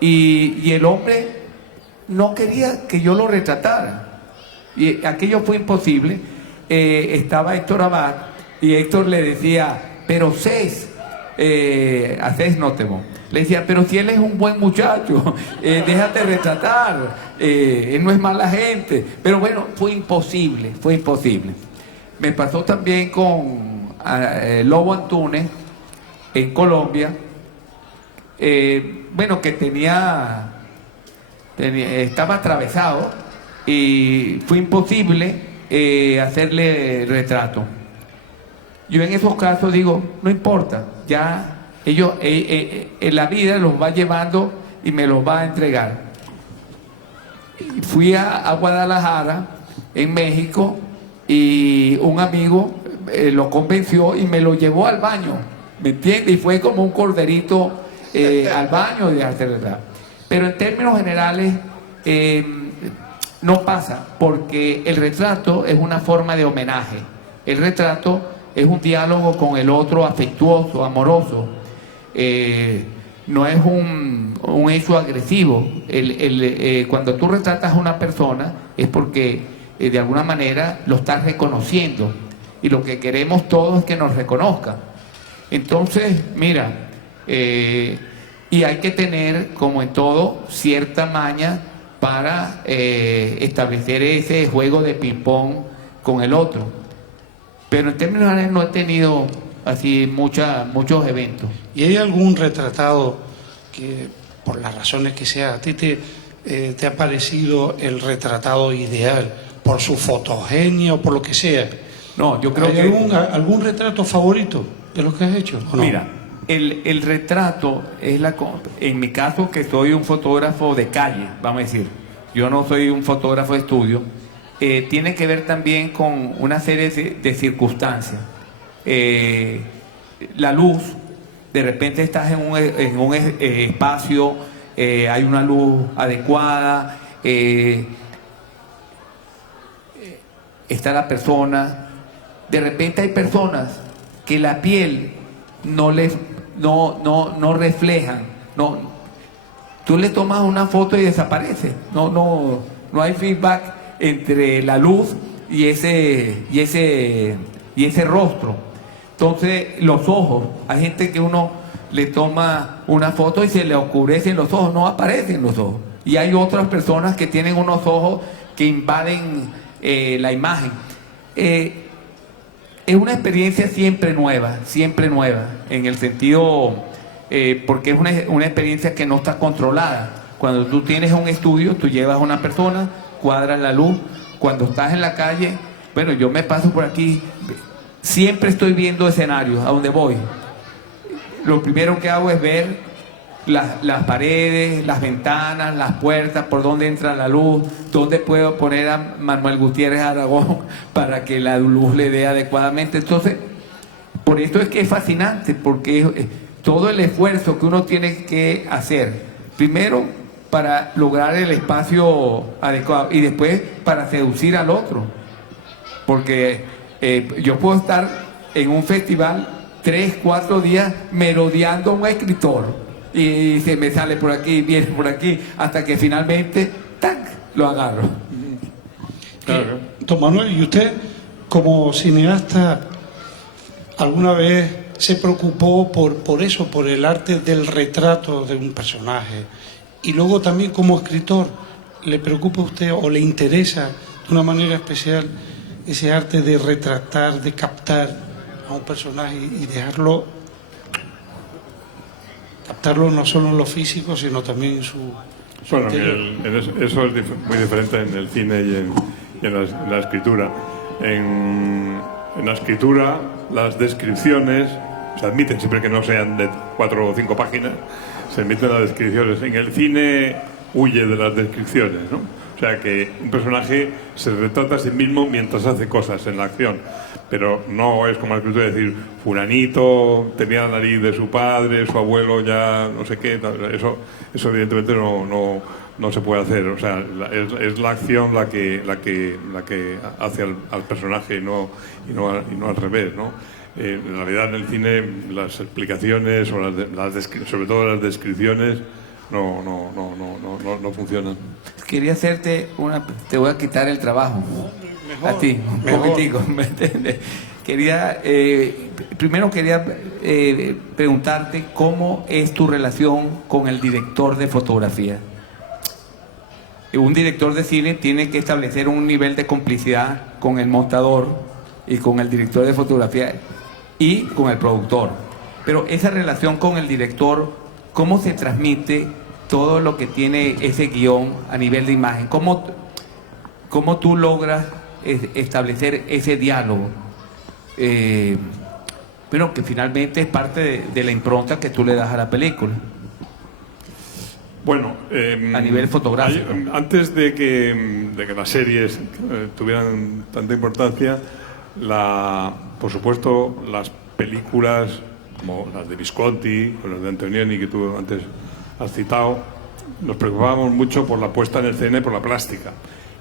y el hombre no quería que yo lo retratara. Y aquello fue imposible. Estaba Héctor Abad y Héctor le decía, pero Cés, a Cés Noteboom, le decía, pero si él es un buen muchacho, déjate retratar, él no es mala gente. Pero bueno, fue imposible. Me pasó también con Lobo Antunes en Colombia, bueno, que estaba atravesado y fue imposible hacerle retrato. Yo en esos casos digo, no importa, ya ellos, en la vida los va llevando y me los va a entregar. Y fui a Guadalajara, en México, y un amigo lo convenció y me lo llevó al baño, ¿me entiendes? Y fue como un corderito al baño de arte retrato. Pero en términos generales no pasa, porque el retrato es una forma de homenaje. El retrato es un diálogo con el otro afectuoso, amoroso. no es un hecho agresivo. Cuando tú retratas a una persona es porque de alguna manera lo estás reconociendo, y lo que queremos todos es que nos reconozcan. Entonces, mira, y hay que tener, como en todo, cierta maña para establecer ese juego de ping-pong con el otro. Pero en términos generales no he tenido así muchos eventos. ¿Y hay algún retratado que, por las razones que sea, a ti te ha parecido el retratado ideal, por su fotogenia o por lo que sea? No, yo creo ¿Hay que... algún retrato favorito de los que has hecho, o no? Mira, el retrato es en mi caso, que soy un fotógrafo de calle, vamos a decir, yo no soy un fotógrafo de estudio, tiene que ver también con una serie de circunstancias. La luz, de repente estás en un espacio, hay una luz adecuada, está la persona, de repente hay personas que la piel no reflejan, tú le tomas una foto y desaparece, no hay feedback entre la luz y ese rostro. Entonces los ojos, hay gente que uno le toma una foto y se le oscurecen los ojos, no aparecen los ojos, y hay otras personas que tienen unos ojos que invaden la imagen. Es una experiencia siempre nueva, en el sentido, porque es una experiencia que no está controlada. Cuando tú tienes un estudio, tú llevas a una persona, cuadras la luz. Cuando estás en la calle, bueno, yo me paso por aquí, siempre estoy viendo escenarios a donde voy. Lo primero que hago es ver las paredes, las ventanas, las puertas, por dónde entra la luz, dónde puedo poner a Manuel Gutiérrez Aragón para que la luz le dé adecuadamente. Entonces, por esto es que es fascinante, porque todo el esfuerzo que uno tiene que hacer, primero para lograr el espacio adecuado y después para seducir al otro, porque yo puedo estar en un festival 3, 4 días merodeando a un escritor, y se me sale por aquí, viene por aquí, hasta que finalmente, ¡tac!, lo agarro. Claro. Don Manuel, ¿y usted, como cineasta, alguna vez se preocupó por eso, por el arte del retrato de un personaje? Y luego también como escritor, ¿le preocupa a usted o le interesa de una manera especial ese arte de retratar, de captar a un personaje y captarlo no solo en lo físico, sino también en su Bueno, interior? eso es muy diferente en el cine y en la escritura. En la escritura, las descripciones se admiten, siempre que no sean de 4 o 5 páginas, se admiten las descripciones. En el cine huye de las descripciones, ¿no? O sea que un personaje se retrata a sí mismo mientras hace cosas en la acción, pero no es como la escritura de decir, fulanito tenía la nariz de su padre, su abuelo ya no sé qué, eso evidentemente no se puede hacer. O sea, es la acción la que hace al personaje y no al revés, ¿no? En realidad en el cine las explicaciones o sobre todo las descripciones no funcionan. Quería hacerte te voy a quitar el trabajo. Mejor, a ti, un mejor. poquitico, ¿me entiendes? Primero quería preguntarte cómo es tu relación con el director de fotografía. Un director de cine tiene que establecer un nivel de complicidad con el montador y con el director de fotografía y con el productor. Pero esa relación con el director, ¿cómo se transmite todo lo que tiene ese guión a nivel de imagen? ¿Cómo tú logras establecer ese diálogo? Pero que finalmente es parte de la impronta que tú le das a la película. Bueno, a nivel fotográfico. Antes de que las series tuvieran tanta importancia, por supuesto, las películas como las de Visconti o las de Antonioni, que tú antes has citado, nos preocupábamos mucho por la puesta en escena y por la plástica.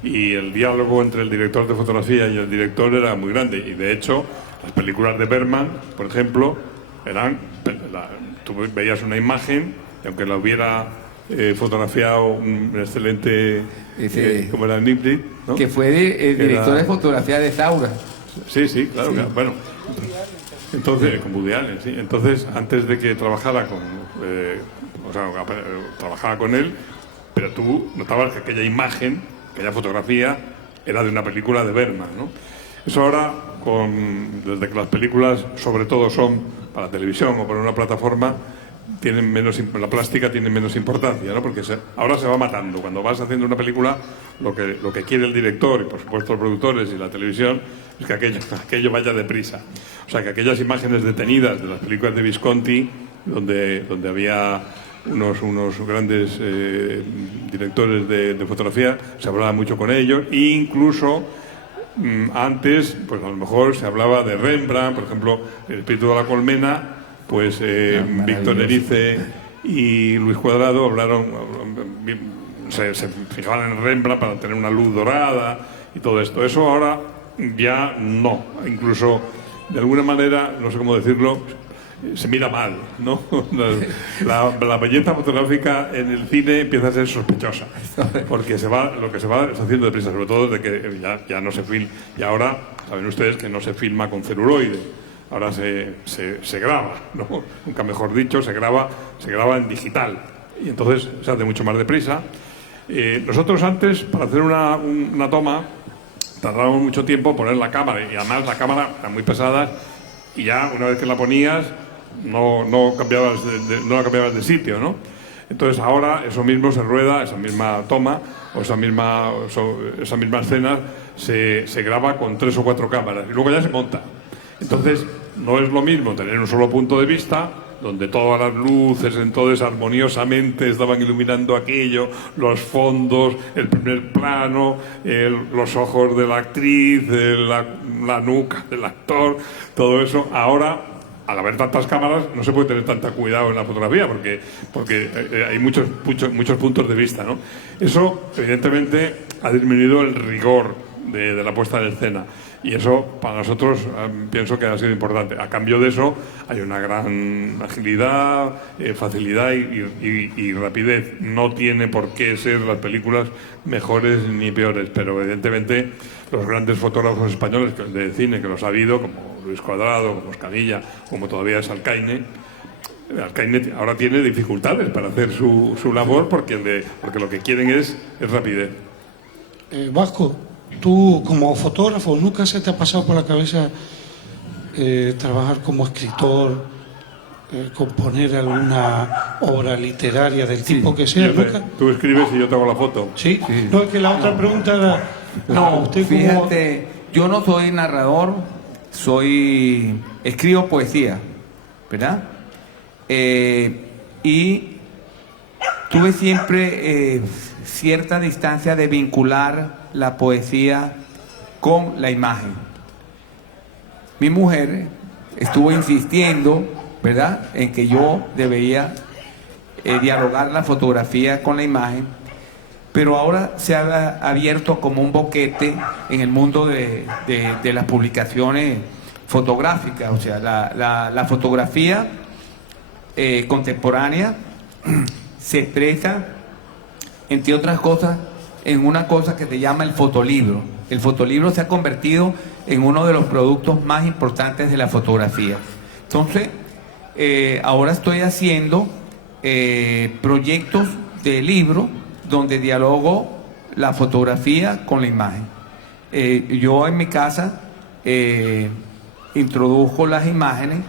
Y el diálogo entre el director de fotografía y el director era muy grande. Y de hecho, las películas de Bergman, por ejemplo, tú veías una imagen y aunque la hubiera fotografiado un excelente, como era Nimrit, ¿no? Que fue director de fotografía de Saura. Sí, claro, sí. Bueno, entonces, con Woody Allen, sí. Entonces, antes de que trabajara trabajaba con él, pero tú notabas que aquella imagen, aquella fotografía, era de una película de Bergman, ¿no? Eso ahora, desde que las películas, sobre todo, son para televisión o para una plataforma, la plástica tiene menos importancia, ¿no? Porque ahora se va matando. Cuando vas haciendo una película, lo que quiere el director y, por supuesto, los productores y la televisión es que aquello vaya deprisa. O sea, que aquellas imágenes detenidas de las películas de Visconti, donde había unos grandes directores de fotografía, se hablaba mucho con ellos, e incluso antes, pues a lo mejor se hablaba de Rembrandt, por ejemplo, El espíritu de la colmena, pues Víctor Erice y Luis Cuadrado se fijaban en Rembrandt para tener una luz dorada y todo esto. Eso ahora ya no, incluso de alguna manera, no sé cómo decirlo, se mira mal, ¿no? La belleza fotográfica en el cine empieza a ser sospechosa, porque lo que se va es haciendo deprisa, sobre todo desde que ya no se filma. Y ahora, saben ustedes que no se filma con celuloide, ahora se graba, ¿no? Nunca mejor dicho, se graba en digital, y entonces se hace mucho más deprisa. Nosotros antes, para hacer una toma, tardábamos mucho tiempo en poner la cámara, y además la cámara era muy pesada, y ya una vez que la ponías no la cambiabas de sitio, ¿no? Entonces ahora eso mismo se rueda, esa misma toma o esa misma escena se graba con 3 o 4 cámaras y luego ya se monta. Entonces no es lo mismo tener un solo punto de vista donde todas las luces entonces armoniosamente estaban iluminando aquello, los fondos, el primer plano, los ojos de la actriz, la nuca del actor, todo eso. Ahora, al haber tantas cámaras, no se puede tener tanto cuidado en la fotografía porque hay muchos puntos de vista, ¿no? Eso, evidentemente, ha disminuido el rigor de la puesta en escena. Y eso, para nosotros, pienso que ha sido importante. A cambio de eso, hay una gran agilidad, facilidad y rapidez. No tiene por qué ser las películas mejores ni peores, pero evidentemente los grandes fotógrafos españoles de cine, que los ha habido, como Luis Cuadrado, como Escamilla, como todavía es Alcaine ahora tiene dificultades para hacer su labor porque lo que quieren es rapidez. Vasco, tú como fotógrafo, ¿nunca se te ha pasado por la cabeza trabajar como escritor, componer alguna obra literaria del tipo que sea? ¿Nunca? Tú escribes y yo te hago la foto. ¿Sí? No, es que la otra pregunta era... No, fíjate, yo no soy narrador, escribo poesía, ¿verdad? Y tuve siempre cierta distancia de vincular la poesía con la imagen. Mi mujer estuvo insistiendo, ¿verdad?, en que yo debía dialogar la fotografía con la imagen, pero ahora se ha abierto como un boquete en el mundo de las publicaciones fotográficas. O sea, la fotografía contemporánea se expresa, entre otras cosas, en una cosa que se llama el fotolibro. El fotolibro se ha convertido en uno de los productos más importantes de la fotografía. Entonces, ahora estoy haciendo proyectos de libro donde dialogo la fotografía con la imagen. Yo en mi casa introdujo las imágenes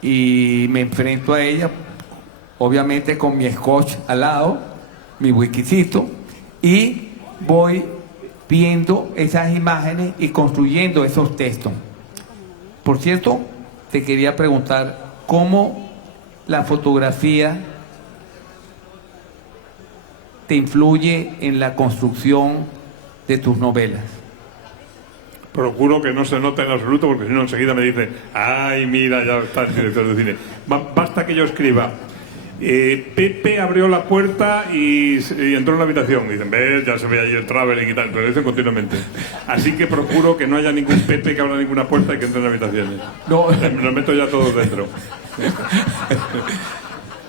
y me enfrento a ellas, obviamente con mi scotch al lado, mi whiskycito, y voy viendo esas imágenes y construyendo esos textos. Por cierto, te quería preguntar cómo la fotografía te influye en la construcción de tus novelas. Procuro que no se note en absoluto, porque si no enseguida me dicen: ay, mira, ya está el director de cine. Basta que yo escriba: Pepe abrió la puerta y entró en la habitación. Y dicen: ves, ya se ve ahí el traveling y tal, pero lo dicen continuamente. Así que procuro que no haya ningún Pepe que abra ninguna puerta y que entre en habitaciones. No, me los meto ya todos dentro.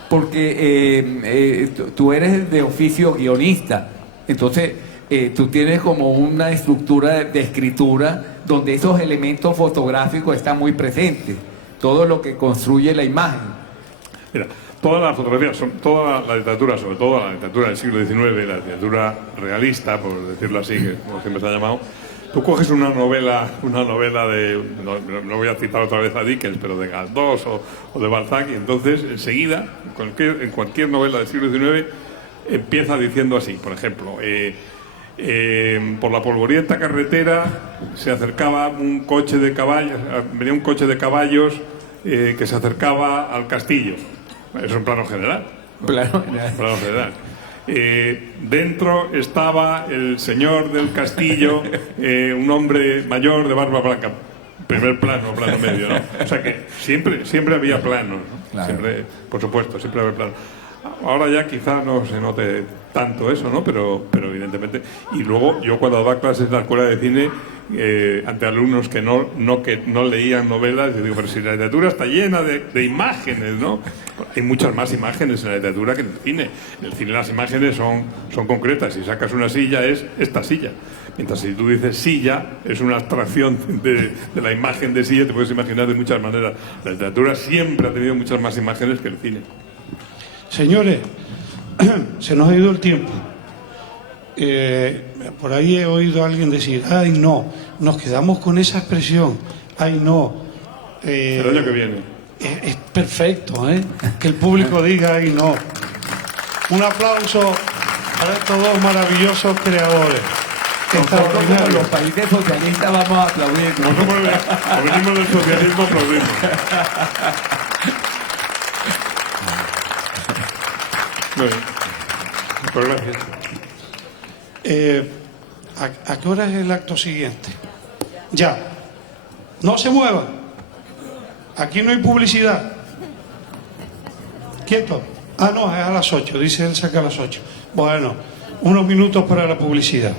porque tú eres de oficio guionista, entonces tú tienes como una estructura de escritura donde esos elementos fotográficos están muy presentes, todo lo que construye la imagen. Mira, todas las fotografías, toda la literatura, sobre todo la literatura del siglo XIX, la literatura realista, por decirlo así, que como siempre se ha llamado, tú coges una novela de, no voy a citar otra vez a Dickens, pero de Galdós o de Balzac, y entonces enseguida, en cualquier novela del siglo XIX, empieza diciendo así, por ejemplo, por la polvorienta carretera se acercaba un coche de caballos, venía un coche de caballos que se acercaba al castillo. Eso es un plano general. Plano general. Dentro estaba el señor del castillo, un hombre mayor de barba blanca. Primer plano medio, ¿no? O sea que siempre había planos, ¿no? Claro. Siempre, por supuesto, siempre había planos. Ahora ya quizás no se note tanto eso, ¿no? Pero evidentemente. Y luego yo cuando daba clases en la escuela de cine, ante alumnos que no leían novelas, yo digo, pero si la literatura está llena de imágenes, ¿no? Hay muchas más imágenes en la literatura que en el cine. En el cine las imágenes son concretas. Si sacas una silla es esta silla. Mientras si tú dices silla, es una abstracción de la imagen de silla, te puedes imaginar de muchas maneras. La literatura siempre ha tenido muchas más imágenes que el cine. Señores, se nos ha ido el tiempo. Por ahí he oído a alguien decir, ay no, nos quedamos con esa expresión, ay no. El año que viene. Es perfecto, que el público diga, ay no. Un aplauso para estos dos maravillosos creadores. Nosotros, los países socialistas, vamos a aplaudir. Como venimos del socialismo, aplaudimos. Bueno, pues gracias. ¿A qué hora es el acto siguiente? Ya. No se muevan. Aquí no hay publicidad. Quieto. Ah, no, es a las 8. Dice Elsa que a las 8. Bueno, unos minutos para la publicidad.